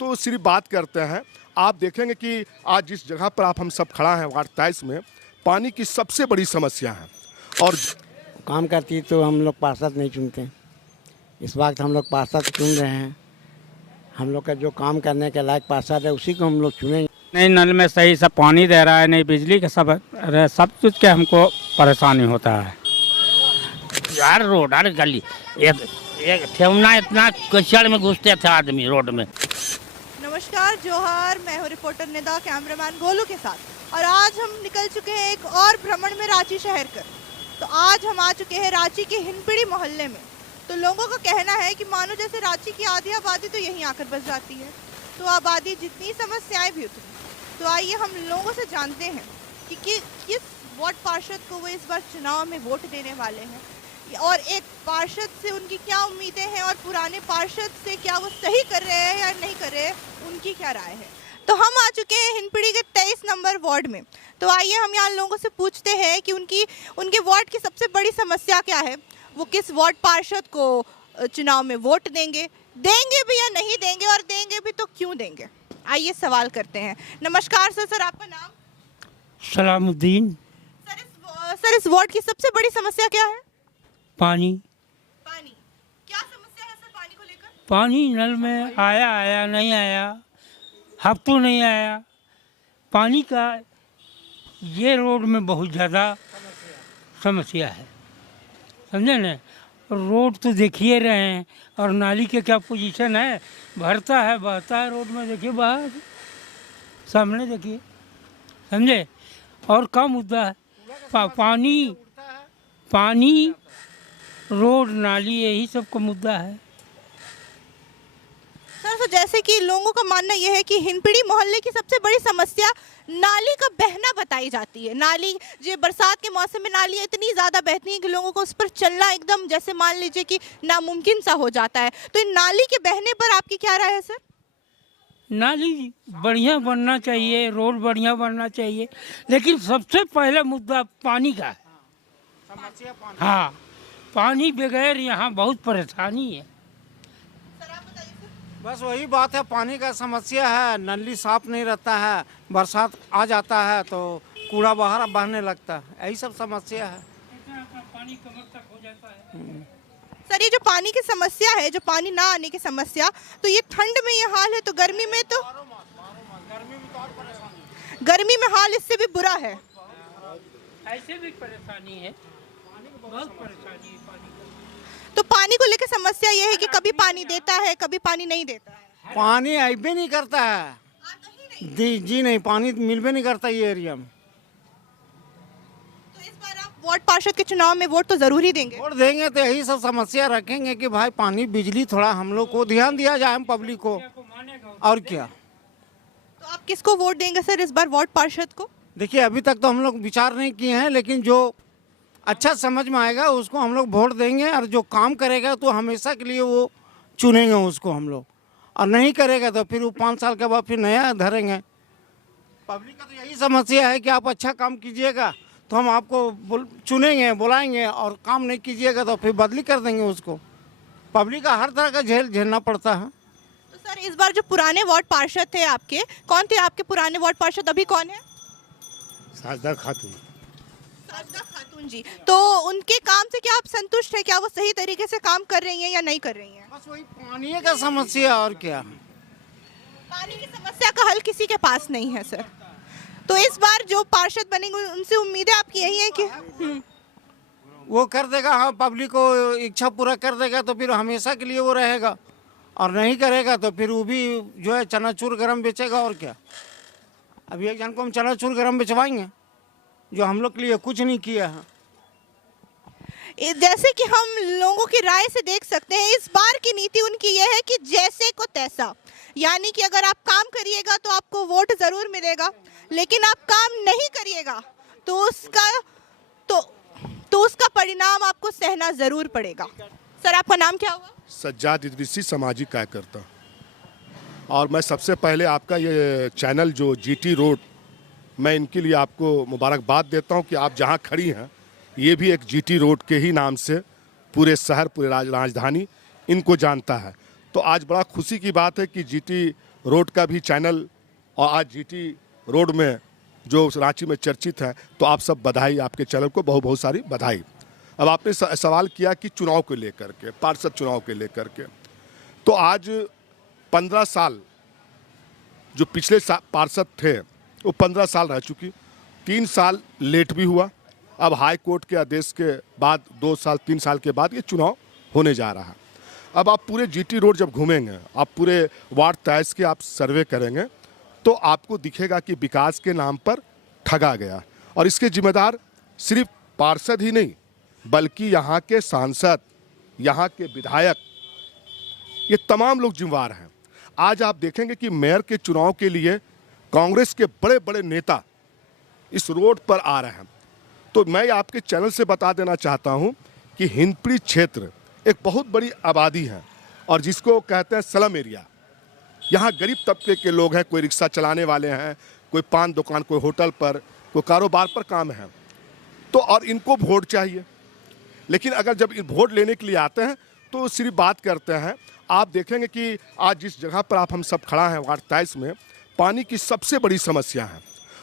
तो सिर्फ बात करते हैं। आप देखेंगे कि आज जिस जगह पर आप हम सब खड़ा हैं वार्ड 23 में, पानी की सबसे बड़ी समस्या है। और काम करती तो हम लोग पार्षद नहीं चुनते। इस वक्त हम लोग पार्षद चुन रहे हैं। हम लोग का जो काम करने के लायक पार्षद है उसी को हम लोग चुनेंगे। नहीं नल में सही सब पानी दे रहा है, नहीं बिजली का सब कुछ के हमको परेशानी होता है यार। रोड हर गली एक ठेवना इतना कचड़ में घुसते थे आदमी रोड में। नमस्कार, जोहार, मैं हूँ रिपोर्टर निदा, कैमरामैन गोलू के साथ। और आज हम निकल चुके हैं एक और भ्रमण में रांची शहर का। तो आज हम आ चुके हैं रांची के हिंदपीढ़ी मोहल्ले में। तो लोगों का कहना है कि मानो जैसे रांची की आधी आबादी तो यहीं आकर बस जाती है, तो आबादी जितनी समस्याएं भी उतनी। तो आइए हम लोगों से जानते हैं कि किस वार्ड पार्षद को वो इस बार चुनाव में वोट देने वाले हैं, और एक पार्षद से उनकी क्या उम्मीदें हैं, और पुराने पार्षद से क्या वो सही कर रहे हैं या नहीं कर रहे हैं, उनकी क्या राय है। तो हम आ चुके हैं हिंदपीढ़ी के 23 नंबर वार्ड में। तो आइए हम यहाँ लोगों से पूछते हैं कि उनके वार्ड की सबसे बड़ी समस्या क्या है, वो किस वार्ड पार्षद को चुनाव में वोट देंगे भी या नहीं देंगे, और देंगे भी तो क्यों देंगे। आइए सवाल करते हैं। नमस्कार सर, आपका नाम? सलामुद्दीन। सर इस वार्ड की सबसे बड़ी समस्या क्या है? पानी। क्या समस्या है सर पानी को लेकर? पानी नल में आया नहीं आया, हफ्तों नहीं आया। पानी का ये रोड में बहुत ज़्यादा समस्या है, समझे न। रोड तो देखिए रहे हैं, और नाली के क्या पोजीशन है, भरता है बहता है रोड में, देखिए बाहर सामने देखिए, समझे। और क्या मुद्दा है, पानी रोड नाली यही सब का मुद्दा है सर। तो जैसे कि लोगों का मानना यह है कि हिंदपीढ़ी मोहल्ले की सबसे बड़ी समस्या नाली का बहना बताई जाती है। नाली जो बरसात के मौसम में नालियाँ इतनी ज़्यादा बहती हैं कि लोगों को उस पर चलना एकदम जैसे मान लीजिए कि नामुमकिन सा हो जाता है। तो इन नाली के बहने पर आपकी क्या राय है सर? नाली बढ़िया बनना चाहिए, रोड बढ़िया बनना चाहिए, लेकिन सबसे पहले मुद्दा पानी का है। हाँ, पानी बगैर यहाँ बहुत परेशानी है। बस वही बात है, पानी का समस्या है। नली साफ नहीं रहता है, बरसात आ जाता है तो कूड़ा बाहर बहने लगता है, यही सब समस्या है। पानी कमर तक हो जाता है। सर ये जो पानी की समस्या है, जो पानी ना आने की समस्या, तो ये ठंड में ये हाल है, तो गर्मी में गर्मी में हाल इससे भी बुरा है। ऐसे भी परेशानी है, बहुत परेशानी है पानी। तो पानी को लेकर समस्या ये है कि कभी पानी देता है, कभी पानी नहीं देता है। पानी आइबे नहीं करता है, जी नहीं, पानी मिलबे नहीं करता ये एरिया में। तो इस बार आप वार्ड पार्षद के चुनाव में वोट तो जरूर ही देंगे? वोट देंगे तो यही सब समस्या रखेंगे कि भाई पानी बिजली थोड़ा हम लोग को ध्यान दिया जाए, पब्लिक को, और क्या। तो आप किसको वोट देंगे सर इस बार वार्ड पार्षद को? देखिए अभी तक तो हम लोग विचार नहीं किए हैं, लेकिन जो अच्छा समझ में आएगा उसको हम लोग वोट देंगे, और जो काम करेगा तो हमेशा के लिए वो चुनेंगे उसको हम लोग, और नहीं करेगा तो फिर वो 5 साल के बाद फिर नया धरेंगे। पब्लिक का तो यही समस्या है कि आप अच्छा काम कीजिएगा तो हम आपको चुनेंगे, बुलाएंगे, और काम नहीं कीजिएगा तो फिर बदली कर देंगे उसको। पब्लिक का हर तरह का झेलना पड़ता है। तो सर इस बार जो पुराने वार्ड पार्षद थे आपके, कौन थे आपके पुराने वार्ड पार्षद, अभी कौन है? साजदा खातून जी। तो उनके काम से क्या आप संतुष्ट है? क्या वो सही तरीके से काम कर रही हैं या नहीं कर रही हैं? बस वही पानी का समस्या, और क्या। पानी की समस्या का हल किसी के पास नहीं है सर। तो इस बार जो पार्षद बनेंगे उनसे उम्मीदें आपकी यही है कि वो कर देगा, हाँ, पब्लिक को इच्छा पूरा कर देगा तो फिर हमेशा के लिए वो रहेगा, और नहीं करेगा तो फिर वो भी जो है चनाचूर गरम बेचेगा, और क्या। अभी एक जन को हम चनाचूर गरम बेचवाएंगे जो हम लोग के लिए कुछ नहीं किया है। जैसे कि हम लोगों की राय से देख सकते हैं, इस बार की नीति उनकी यह है कि जैसे को तैसा, यानी कि अगर आप काम करिएगा तो आपको वोट जरूर मिलेगा, लेकिन आप काम नहीं करिएगा तो उसका परिणाम आपको सहना जरूर पड़ेगा। सर आपका नाम क्या हुआ? सज्जाद इदरीसी, सामाजिक कार्यकर्ता। और मैं सबसे पहले आपका ये चैनल जो जीटी रोड, मैं इनके लिए आपको मुबारकबाद देता हूं कि आप जहां खड़ी हैं ये भी एक जीटी रोड के ही नाम से पूरे शहर, पूरे राजधानी इनको जानता है। तो आज बड़ा खुशी की बात है कि जीटी रोड का भी चैनल और आज जीटी रोड में जो रांची में चर्चित है, तो आप सब बधाई, आपके चैनल को बहुत बहुत सारी बधाई। अब आपने सवाल किया कि चुनाव को लेकर के, पार्षद चुनाव के लेकर के, तो आज 15 साल जो पिछले पार्षद थे वो 15 साल रह चुकी, 3 साल लेट भी हुआ। अब हाई कोर्ट के आदेश के बाद 2 साल 3 साल के बाद ये चुनाव होने जा रहा है। अब आप पूरे जीटी रोड जब घूमेंगे, आप पूरे वार्ड 23 के आप सर्वे करेंगे, तो आपको दिखेगा कि विकास के नाम पर ठगा गया। और इसके जिम्मेदार सिर्फ पार्षद ही नहीं, बल्कि यहाँ के सांसद, यहाँ के विधायक, ये तमाम लोग जिम्मेदार हैं। आज आप देखेंगे कि मेयर के चुनाव के लिए कांग्रेस के बड़े बड़े नेता इस रोड पर आ रहे हैं। तो मैं आपके चैनल से बता देना चाहता हूं कि हिंदपीढ़ी क्षेत्र एक बहुत बड़ी आबादी है और जिसको कहते हैं स्लम एरिया। यहाँ गरीब तबके के लोग हैं, कोई रिक्शा चलाने वाले हैं, कोई पान दुकान, कोई होटल पर, कोई कारोबार पर काम है। तो और इनको वोट चाहिए, लेकिन अगर जब वोट लेने के लिए आते हैं तो सिर्फ बात करते हैं। आप देखेंगे कि आज जिस जगह पर हम सब खड़ा हैं वार्ड 23 में, पानी की सबसे बड़ी समस्या है।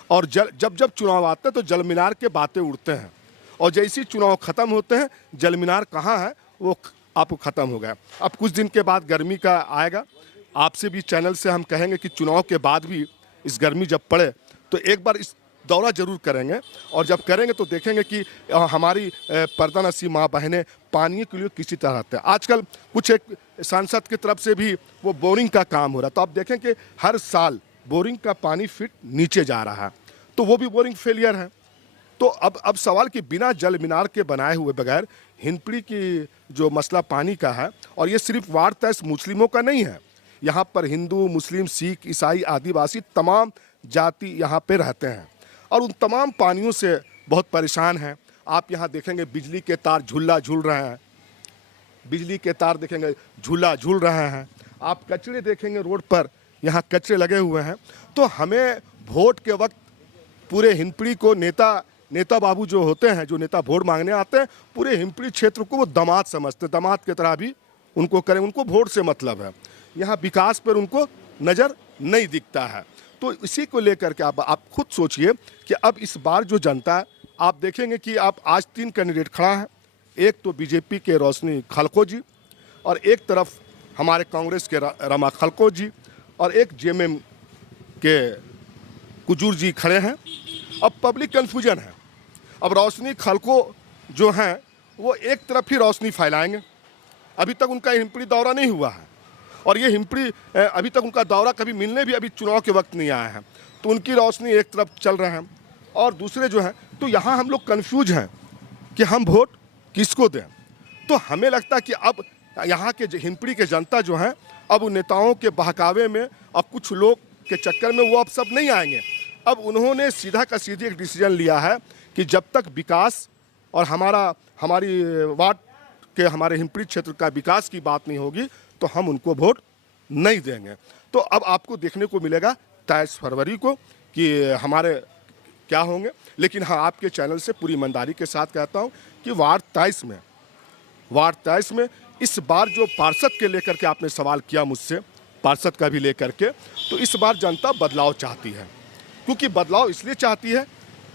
और जब जब चुनाव आते हैं तो जल मीनार के बातें उड़ते हैं, और जैसे ही चुनाव ख़त्म होते हैं जल मीनार कहाँ है वो आपको ख़त्म हो गया। अब कुछ दिन के बाद गर्मी का आएगा, आपसे भी चैनल से हम कहेंगे कि चुनाव के बाद भी इस गर्मी जब पड़े तो एक बार इस दौरा जरूर करेंगे, और जब करेंगे तो देखेंगे कि हमारी पर्दानसी माँ बहनें पानी के लिए किसी तरह रहते हैं। आजकल कुछ एक सांसद की तरफ से भी वो बोरिंग का काम हो रहा है, तो आप देखें कि हर साल बोरिंग का पानी फीट नीचे जा रहा है, तो वो भी बोरिंग फेलियर है। तो अब सवाल कि बिना जल मीनार के बनाए हुए बगैर हिंदपीढ़ी की जो मसला पानी का है, और ये सिर्फ वार्ड 23 मुस्लिमों का नहीं है, यहाँ पर हिंदू, मुस्लिम, सिख, ईसाई, आदिवासी तमाम जाति यहाँ पे रहते हैं और उन तमाम पानियों से बहुत परेशान हैं। आप यहाँ देखेंगे बिजली के तार झूला झूल रहे हैं, बिजली के तार देखेंगे झूला झूल रहे हैं। आप कचरे देखेंगे रोड पर, यहाँ कचरे लगे हुए हैं। तो हमें वोट के वक्त पूरे हिंदपीढ़ी को नेता बाबू जो होते हैं, जो नेता वोट मांगने आते हैं, पूरे हिंदपीढ़ी क्षेत्र को वो दामाद समझते, दामाद की तरह भी उनको करें। उनको वोट से मतलब है, यहाँ विकास पर उनको नज़र नहीं दिखता है। तो इसी को लेकर के आप खुद सोचिए कि अब इस बार जो जनता है, आप देखेंगे कि आप आज 3 कैंडिडेट खड़ा है। एक तो बीजेपी के रोशनी खलको जी, और एक तरफ हमारे कांग्रेस के रमा खलको जी, और एक जेएमएम के कुजूर जी खड़े हैं। अब पब्लिक कन्फ्यूजन है। अब रोशनी खलको जो हैं वो एक तरफ ही रोशनी फैलाएंगे। अभी तक उनका हिंदपीढ़ी दौरा नहीं हुआ है, और ये हिंदपीढ़ी अभी तक उनका दौरा कभी मिलने भी अभी चुनाव के वक्त नहीं आया है, तो उनकी रोशनी एक तरफ चल रहे हैं और दूसरे जो हैं, तो यहाँ हम लोग कन्फ्यूज हैं कि हम वोट किसको दें। तो हमें लगता है कि अब यहाँ के हिंदपीढ़ी के जनता जो हैं, अब उन नेताओं के बहकावे में और कुछ लोग के चक्कर में वो अब सब नहीं आएंगे। अब उन्होंने सीधा का सीधी एक डिसीजन लिया है कि जब तक विकास और हमारी वार्ड के, हमारे हिंदपीढ़ी क्षेत्र का विकास की बात नहीं होगी तो हम उनको वोट नहीं देंगे। तो अब आपको देखने को मिलेगा 23 फरवरी को कि हमारे क्या होंगे। लेकिन हाँ, आपके चैनल से पूरी ईमानदारी के साथ कहता हूँ कि वार्ड 23 में इस बार जो पार्षद के लेकर के आपने सवाल किया मुझसे, पार्षद का भी लेकर के, तो इस बार जनता बदलाव चाहती है। क्योंकि बदलाव इसलिए चाहती है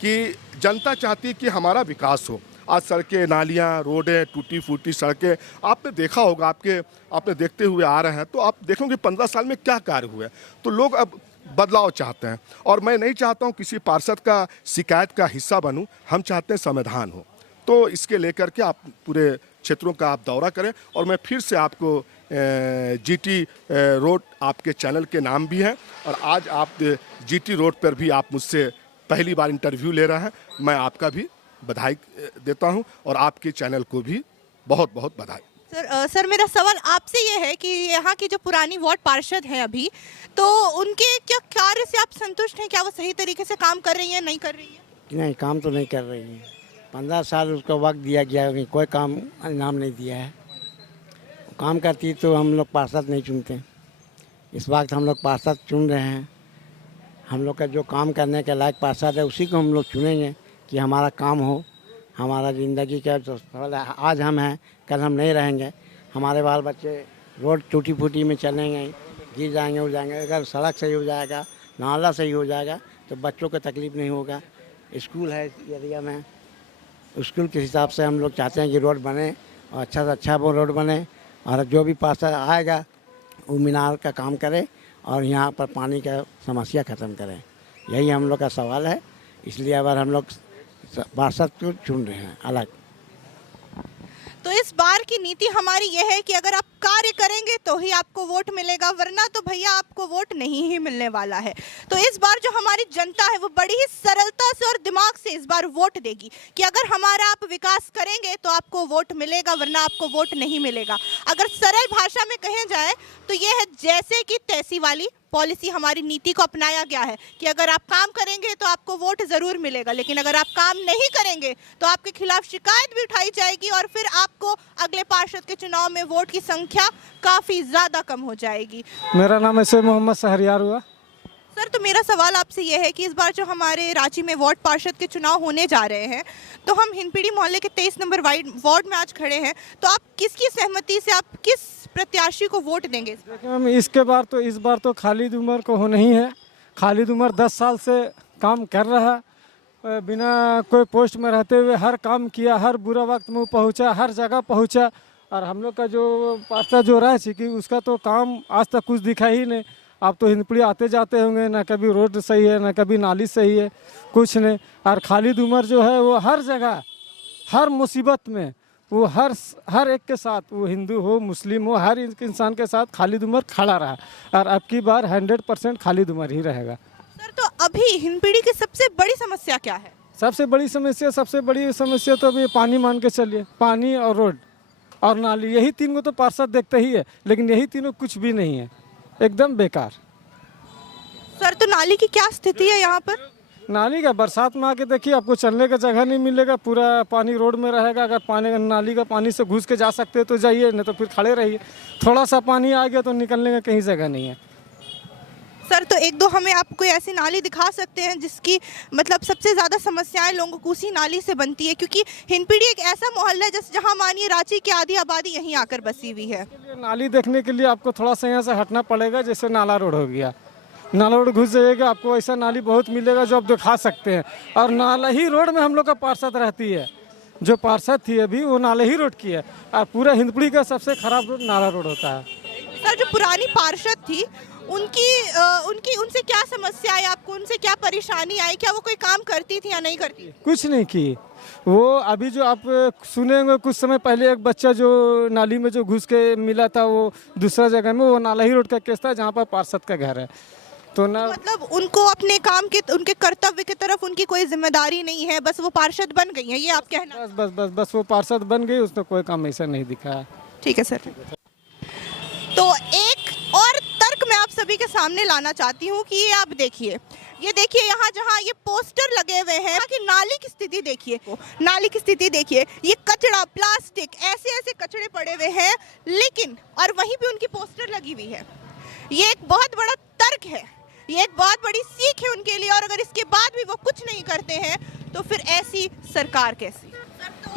कि जनता चाहती है कि हमारा विकास हो। आज सड़कें, नालियाँ, रोडें, टूटी फूटी सड़कें आपने देखा होगा, आपने देखते हुए आ रहे हैं, तो आप देखोगे 15 साल में क्या कार्य हुए। तो लोग अब बदलाव चाहते हैं, और मैं नहीं चाहता हूँ किसी पार्षद का शिकायत का हिस्सा बनूँ, हम चाहते हैं समाधान हो। तो इसके लेकर के आप पूरे क्षेत्रों का आप दौरा करें। और मैं फिर से आपको जीटी रोड आपके चैनल के नाम भी है, और आज आप जीटी रोड पर भी आप मुझसे पहली बार इंटरव्यू ले रहे हैं। मैं आपका भी बधाई देता हूं, और आपके चैनल को भी बहुत बहुत बधाई। सर मेरा सवाल आपसे ये है कि यहाँ की जो पुरानी वार्ड पार्षद हैं अभी, तो उनके क्या कार्य से आप संतुष्ट हैं? क्या वो सही तरीके से काम कर रही हैं, नहीं कर रही हैं? नहीं, काम तो नहीं कर रही है। 15 साल उसको वक्त दिया गया, कोई काम इनाम नहीं दिया है। काम करती तो हम लोग पार्षद नहीं चुनते। इस वक्त हम लोग पार्षद चुन रहे हैं। हम लोग का जो काम करने के लायक पार्षद है उसी को हम लोग चुनेंगे कि हमारा काम हो, हमारा ज़िंदगी का जो सवाल है, आज हम हैं कल हम नहीं रहेंगे। हमारे बाल बच्चे रोड टूटी फूटी में चलेंगे, गिर जाएंगे हो जाएंगे। अगर सड़क सही हो जाएगा, नाला सही हो जाएगा तो बच्चों को तकलीफ नहीं होगा। स्कूल है इस एरिया में, स्कूल के हिसाब से हम लोग चाहते हैं कि रोड बने और अच्छा से अच्छा वो रोड बने, और जो भी पार्षद आएगा वो मीनार का काम करे और यहाँ पर पानी का समस्या ख़त्म करें। यही हम लोग का सवाल है, इसलिए अगर हम लोग पार्षद को चुन रहे हैं अलग। तो इस बार की नीति हमारी यह है कि अगर आप कार्य करेंगे तो ही आपको वोट मिलेगा, वरना तो भैया आपको वोट नहीं ही मिलने वाला है। तो इस बार जो हमारी जनता है वो बड़ी ही सरलता से और दिमाग से इस बार वोट देगी कि अगर हमारा आप विकास करेंगे तो आपको वोट मिलेगा, वरना आपको वोट नहीं मिलेगा। अगर सरल भाषा में कहे जाए तो ये है जैसे कि तैसी वाली पॉलिसी हमारी नीति को अपनाया गया है कि अगर आप काम करेंगे तो आपको वोट ज़रूर मिलेगा, लेकिन अगर आप काम नहीं करेंगे तो आपके खिलाफ शिकायत भी उठाई जाएगी और फिर आपको अगले पार्षद के चुनाव में वोट की संख्या काफ़ी ज़्यादा कम हो जाएगी। मेरा नाम ऐसे मोहम्मद शहरियार हुआ। सर, तो मेरा सवाल आपसे ये है कि इस बार जो हमारे रांची में वार्ड पार्षद के चुनाव होने जा रहे हैं, तो हम हिंदपीढ़ी मोहल्ले के 23 नंबर वार्ड में आज खड़े हैं, तो आप किसकी सहमति से आप किस प्रत्याशी को वोट देंगे? देखिए मैम, इस बार तो खालिद उमर को होना ही है। खालिद उमर 10 साल से काम कर रहा है, बिना कोई पोस्ट में रहते हुए हर काम किया, हर बुरा वक्त में पहुंचा, हर जगह पहुंचा। और हम लोग का जो पार्षद जो रह चुकी उसका तो काम आज तक कुछ दिखा ही नहीं। आप तो हिंदपीढ़ी आते जाते होंगे, ना कभी रोड सही है, ना कभी नाली सही है, कुछ नहीं। और खालिद उमर जो है वो हर जगह, हर मुसीबत में वो हर एक के साथ, वो हिंदू हो मुस्लिम हो, हर इंसान के साथ खालिद उमर खड़ा रहा। और अब की बार 100% खालिद उमर ही रहेगा। सर, तो अभी हिंदपीढ़ी की सबसे बड़ी समस्या क्या है? सबसे बड़ी समस्या तो अभी पानी मान के चलिए, पानी और रोड और नाली, यही तीन को तो पार्षद देखते ही है, लेकिन यही तीनों कुछ भी नहीं है, एकदम बेकार। सर, तो नाली की क्या स्थिति है यहाँ पर? नाली का बरसात में आके देखिए, आपको चलने का जगह नहीं मिलेगा, पूरा पानी रोड में रहेगा। अगर पानी नाली का पानी से घुस के जा सकते तो जाइए, नहीं तो फिर खड़े रहिए। थोड़ा सा पानी आ गया तो निकलने का कहीं जगह नहीं है। सर, तो एक दो हमें आप कोई ऐसी नाली दिखा सकते हैं जिसकी मतलब सबसे ज़्यादा समस्याएं लोगों को उसी नाली से बनती है, क्योंकि हिंदपीढ़ी एक ऐसा मोहल्ला है जहाँ मानिए रांची की आधी आबादी यहीं आकर बसी हुई है। नाली देखने के लिए आपको थोड़ा सा यहाँ से हटना पड़ेगा, जैसे नाला रोड हो गया, नाला रोड घुस जाइएगा, आपको ऐसा नाली बहुत मिलेगा जो आप दिखा सकते हैं। और नाला ही रोड में हम लोग का पार्षद रहती है, जो पार्षद थी अभी वो नाला ही रोड की है। और पूरा हिंदपीढ़ी का सबसे खराब रोड नाला रोड होता है। सर, जो पुरानी पार्षद थी उनसे क्या समस्या आई, आपको उनसे क्या परेशानी आई? क्या वो कोई काम करती थी या नहीं करती? कुछ नहीं की वो। अभी जो आप सुनेंगे, कुछ समय पहले एक बच्चा जो नाली में जो घुस के मिला था, वो दूसरा जगह में, वो नाला ही रोड का केस था जहाँ पर पार्षद का घर है। तो ना मतलब उनको अपने काम के, उनके कर्तव्य की तरफ उनकी कोई जिम्मेदारी नहीं है, बस वो पार्षद बन गई है, ये आप कहना? बस वो पार्षद बन गई, उसने कोई काम ऐसा नहीं दिखा। ठीक है सर। तो एक और तर्क मैं आप सभी के सामने लाना चाहती हूँ कि ये आप देखिए, यहाँ जहाँ ये पोस्टर लगे हुए हैं कि नाली की स्थिति देखिए, नाली की स्थिति देखिए, ये कचरा, प्लास्टिक, ऐसे कचड़े पड़े हुए हैं, लेकिन और वहीं पे उनकी पोस्टर लगी हुई है। ये एक बहुत बड़ा तर्क है, ये एक बहुत बड़ी सीख है उनके लिए। और अगर इसके बाद भी वो कुछ नहीं करते हैं तो फिर ऐसी सरकार कैसी?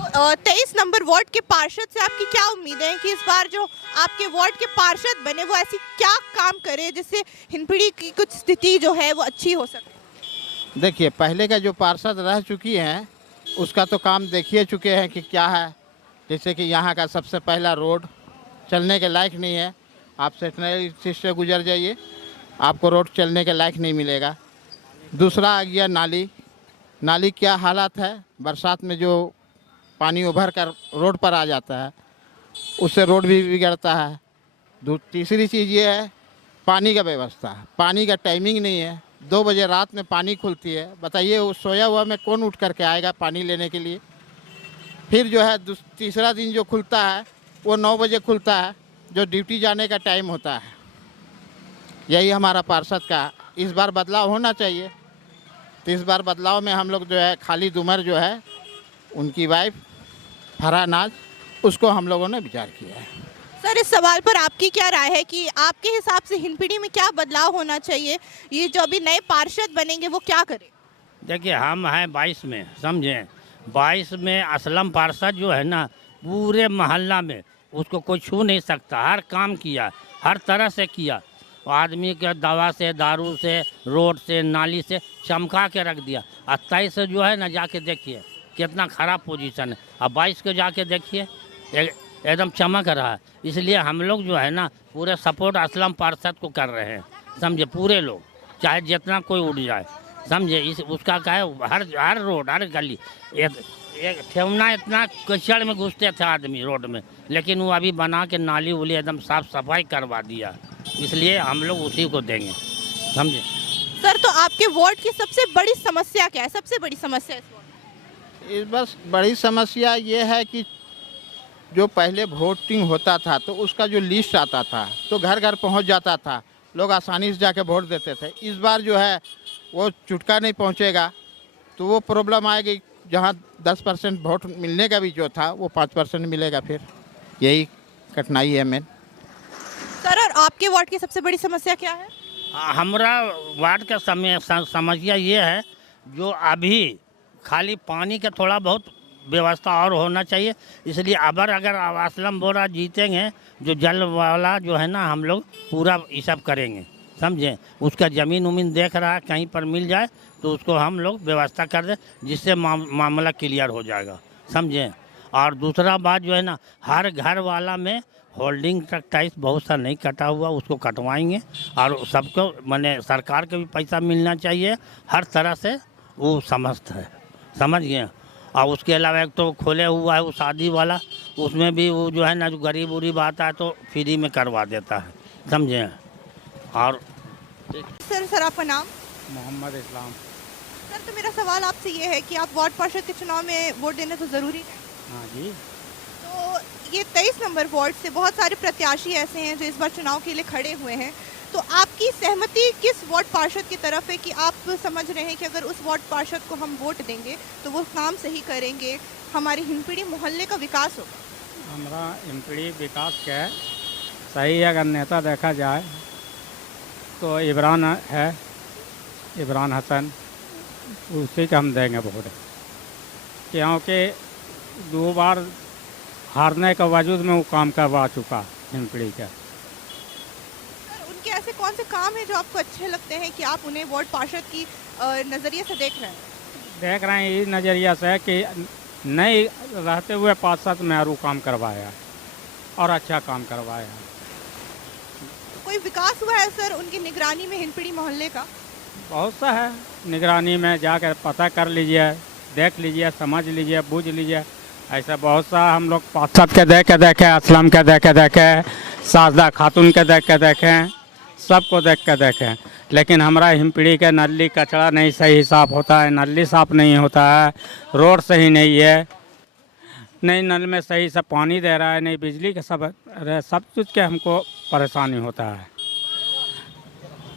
तो 23 नंबर वार्ड के पार्षद से आपकी क्या उम्मीदें हैं कि इस बार जो आपके वार्ड के पार्षद बने वो ऐसी क्या काम करे जिससे हिंदपीढ़ी की कुछ स्थिति जो है वो अच्छी हो सके? देखिए, पहले का जो पार्षद रह चुकी हैं उसका तो काम देखिए चुके हैं कि क्या है। जैसे कि यहाँ का सबसे पहला रोड चलने के लायक नहीं है, आप सेटनरी से गुजर जाइए, आपको रोड चलने के लायक नहीं मिलेगा। दूसरा आ गया नाली क्या हालत है, बरसात में जो पानी उभर कर रोड पर आ जाता है उससे रोड भी बिगड़ता है। तीसरी चीज़ ये है पानी का व्यवस्था, पानी का टाइमिंग नहीं है। 2 बजे रात में पानी खुलती है, बताइए वो सोया हुआ में कौन उठ करके आएगा पानी लेने के लिए? फिर जो है तीसरा दिन जो खुलता है वो 9 बजे खुलता है, जो ड्यूटी जाने का टाइम होता है। यही हमारा पार्षद का इस बार बदलाव होना चाहिए। तो इस बार बदलाव में हम लोग जो है खालिद उमर जो है, उनकी वाइफ फरहा नाज, उसको हम लोगों ने विचार किया है। सर, इस सवाल पर आपकी क्या राय है कि आपके हिसाब से हिंदपीढ़ी में क्या बदलाव होना चाहिए? ये जो अभी नए पार्षद बनेंगे वो क्या करें? देखिए, हम हैं 22 में, समझें, 22 में असलम पार्षद जो है ना, पूरे मोहल्ला में उसको कोई छू नहीं सकता, हर काम किया, हर तरह से किया। आदमी के दवा से, दारू से, रोड से, नाली से चमका के रख दिया। 28 से जो है ना जाके देखिए कितना ख़राब पोजीशन है। अब 22 को जाके देखिए एकदम चमक रहा है। इसलिए हम लोग जो है ना पूरे सपोर्ट असलम पार्षद को कर रहे हैं, समझे, पूरे लोग, चाहे जितना कोई उड़ जाए, समझे। इस उसका क्या है, हर रोड, हर गली, एक ठेवना इतना कचड़ में घुसते थे आदमी रोड में, लेकिन वो अभी बना के नाली उली एकदम साफ सफाई करवा दिया। इसलिए हम लोग उसी को देंगे, समझे। सर, तो आपके वार्ड की सबसे बड़ी समस्या क्या है? सबसे बड़ी समस्या इस वार्ड इस बस बड़ी समस्या ये है कि जो पहले वोटिंग होता था तो उसका जो लिस्ट आता था तो घर घर पहुंच जाता था, लोग आसानी से जाके वोट देते थे। इस बार जो है वो चुटका नहीं पहुंचेगा तो वो प्रॉब्लम आएगी। जहां 10% वोट मिलने का भी जो था वो 5% मिलेगा, फिर यही कठिनाई है मेन। सर, और आपके वार्ड की सबसे बड़ी समस्या क्या है? हमारा वार्ड का समस्या ये है जो अभी खाली पानी का थोड़ा बहुत व्यवस्था और होना चाहिए। इसलिए अगर असलम बोरा जीतेंगे, जो जल वाला जो है ना हम लोग पूरा ये सब करेंगे, समझे। उसका ज़मीन उमीन देख रहा है, कहीं पर मिल जाए तो उसको हम लोग व्यवस्था कर दें, जिससे मामला क्लियर हो जाएगा, समझे। और दूसरा बात जो है ना, हर घर वाला में होल्डिंग टैक्स बहुत सा नहीं कटा हुआ, उसको कटवाएंगे। और सबको माने सरकार के भी पैसा मिलना चाहिए, हर तरह से वो समस्त है, समझ गए। और उसके अलावा एक तो खोले हुआ है वो शादी वाला, उसमें भी वो जो है ना जो गरीब उरीब आता है तो फ्री में करवा देता है, समझे। और सर आपका नाम? मोहम्मद इस्लाम। सर, तो मेरा सवाल आपसे ये है कि आप वार्ड पार्षद के चुनाव में वोट देना तो ज़रूरी है। हाँ जी। तो ये 23 नंबर वार्ड से बहुत सारे प्रत्याशी ऐसे हैं जो इस बार चुनाव के लिए खड़े हुए हैं, तो आपकी सहमति किस वार्ड पार्षद की तरफ है कि आप समझ रहे हैं कि अगर उस वार्ड पार्षद को हम वोट देंगे तो वो काम सही करेंगे, हमारे हिंपीढ़ी मोहल्ले का विकास होगा? हमारा हिंपीढ़ी विकास का सही अगर नेता देखा जाए तो इमरान है, इमरान हसन, उसी का हम देंगे वोट, क्योंकि 2 बार हारने के बावजूद में वो काम करवा चुका हिंपीढ़ी का। उनके ऐसे कौन से काम हैं जो आपको अच्छे लगते हैं कि आप उन्हें वार्ड पार्षद की नज़रिए से देख रहे हैं? देख रहे हैं इस नज़रिया से कि नहीं रहते हुए 5-7 मेहरू काम करवाया और अच्छा काम करवाया। कोई विकास हुआ है सर उनकी निगरानी में हिंपीढ़ी मोहल्ले का? बहुत सा है, निगरानी में जाकर पता कर लीजिए, देख लीजिए, समझ लीजिए, बूझ लीजिए। ऐसा बहुत सा हम लोग 5-7 के देखे, असलम के देखे, साजदा खातून के देखे, सबको देख के देखें। लेकिन हमारा हिंपीढ़ी के नली कचरा नहीं सही साफ़ होता है, नली साफ़ नहीं होता है, रोड सही नहीं है, नहीं नल में सही से पानी दे रहा है, नहीं बिजली का सब कुछ के हमको परेशानी होता है।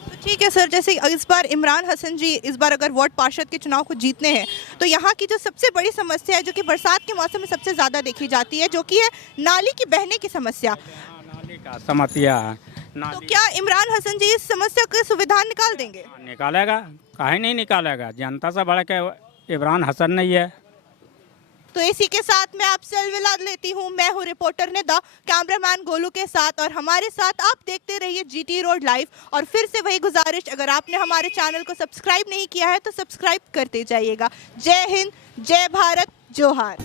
तो ठीक है सर, जैसे इस बार इमरान हसन जी इस बार अगर वार्ड पार्षद के चुनाव को जीतने हैं तो यहाँ की जो सबसे बड़ी समस्या है जो कि बरसात के मौसम में सबसे ज़्यादा देखी जाती है, जो कि है नाली की बहने की समस्या, नाली का समस्या है। तो क्या इमरान हसन जी इस समस्या का सुविधा निकाल देंगे? निकालेगा, काहे नहीं निकालेगा, जनता से बढ़ के इमरान हसन नहीं है। तो इसी के साथ मैं आपसे अलविदा लेती हूँ। मैं हूँ रिपोर्टर निदा, कैमरामैन गोलू के साथ, और हमारे साथ आप देखते रहिए GT रोड लाइव। और फिर से वही गुजारिश, अगर आपने हमारे चैनल को सब्सक्राइब नहीं किया है तो सब्सक्राइब करते जाइएगा। जय हिंद, जय भारत, जोहार।